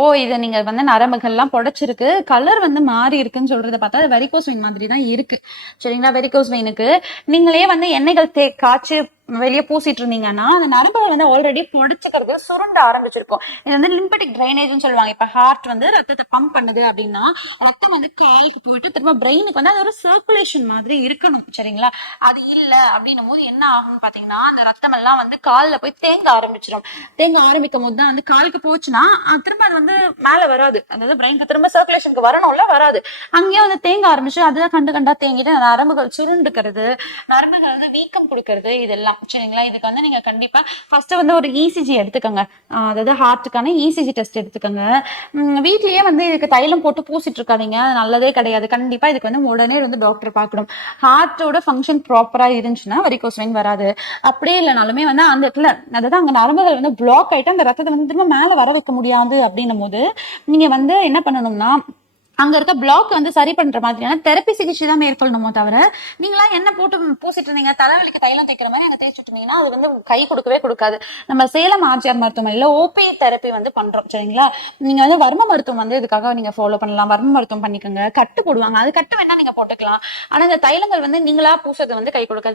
ஓ இதை நீங்க வந்து நரம்புகள்லாம் புடைச்சிருக்கு. கலர் வந்து மாறி இருக்குன்னு சொல்றதை பார்த்தா அது வெரிகோஸ் வெயின் மாதிரி தான் இருக்கு. சரிங்களா? வெரிகோஸ் வெயினுக்கு நீங்களே வந்து எண்ணெய்கள் தே காய்ச்சி வெளியே பூசிட்டு இருந்தீங்கன்னா அந்த நரம்புகள் வந்து ஆல்ரெடி முடிச்சுக்கிறது சுருண்ட ஆரம்பிச்சிருக்கும். இது வந்து லிம்பட்டிக் ட்ரைனேஜ்னு சொல்லுவாங்க. இப்ப ஹார்ட் வந்து ரத்தத்தை பம்ப் பண்ணுது அப்படின்னா ரத்தம் வந்து காலுக்கு போயிட்டு திரும்ப பிரெயினுக்கு வந்து அது ஒரு சர்க்குலேஷன் மாதிரி இருக்கணும். சரிங்களா? அது இல்ல அப்படின்னும் போது என்ன ஆகும்னு பாத்தீங்கன்னா அந்த ரத்தம் எல்லாம் வந்து காலில் போய் தேங்க ஆரம்பிச்சிடும் தேங்க ஆரம்பிக்கும் போது தான் வந்து காலுக்கு போச்சுன்னா திரும்ப அது வந்து மேல வராது. அதாவது பிரெயினுக்கு திரும்ப சர்க்குலேஷனுக்கு வரணும்ல வராது. அங்கேயே வந்து தேங்க ஆரம்பிச்சு அதுதான் கண்டு கண்டா தேங்கிட்டு அந்த நரம்புகள் சுருண்டுக்கிறது நரம்புகள் வந்து வீக்கம் கொடுக்கறது இதெல்லாம். சரிங்களா? இதுக்கு வந்து நீங்க கண்டிப்பா ஃபர்ஸ்ட் வந்து ஒரு இசிஜி எடுத்துக்கோங்க. அதாவது ஹார்ட்டுக்கான இசிஜி டெஸ்ட் எடுத்துக்கோங்க. வீட்லயே வந்து இதுக்கு தைலம் போட்டு பூசிட்டு இருக்காதீங்க நல்லதே கிடையாது. கண்டிப்பா இதுக்கு வந்து உடனே வந்து டாக்டர் பார்க்கணும். ஹார்ட்டோட ஃபங்க்ஷன் ப்ராப்பரா இருந்துச்சுன்னா வரிகோஸ் வெயின் வராது. அப்படியே இல்லைனாலுமே வந்து அந்த இடத்துல அதாவது அங்க நரம்புகள் வந்து பிளாக் ஆயிட்டு அந்த ரத்தத்தை வந்து திரும்ப மேல வர வைக்க முடியாது அப்படின்னும் போது நீங்க வந்து என்ன பண்ணணும்னா அங்க இருக்க பிளாக் வந்து சரி பண்ற மாதிரியான தெரப்பி சிகிச்சை தான் மேற்கொள்ளணுமோ தவிர நீங்களாம் என்ன போட்டு பூசிட்டு இருந்தீங்க தலைவலிக்கு தைலம் தைக்கிற மாதிரி அங்க தேய்ச்சிட்டு இருந்தீங்கன்னா அது வந்து கை கொடுக்கவே கொடுக்காது. நம்ம சேலம் ஆர்ஜிஆர் மருத்துவமனையில ஓபி தெரப்பி வந்து பண்றோம் சரிங்களா? நீங்க வந்து வர்ம மருத்துவம் வந்து இதுக்காக நீங்க ஃபாலோ பண்ணலாம் வர்ம மருத்துவம் பண்ணிக்கோங்க கட்டு போடுவாங்க அது கட்டு வேணா நீங்க போட்டுக்கலாம். ஆனா இந்த தைலங்கள் வந்து நீங்களா பூசுறது வந்து கை கொடுக்காது.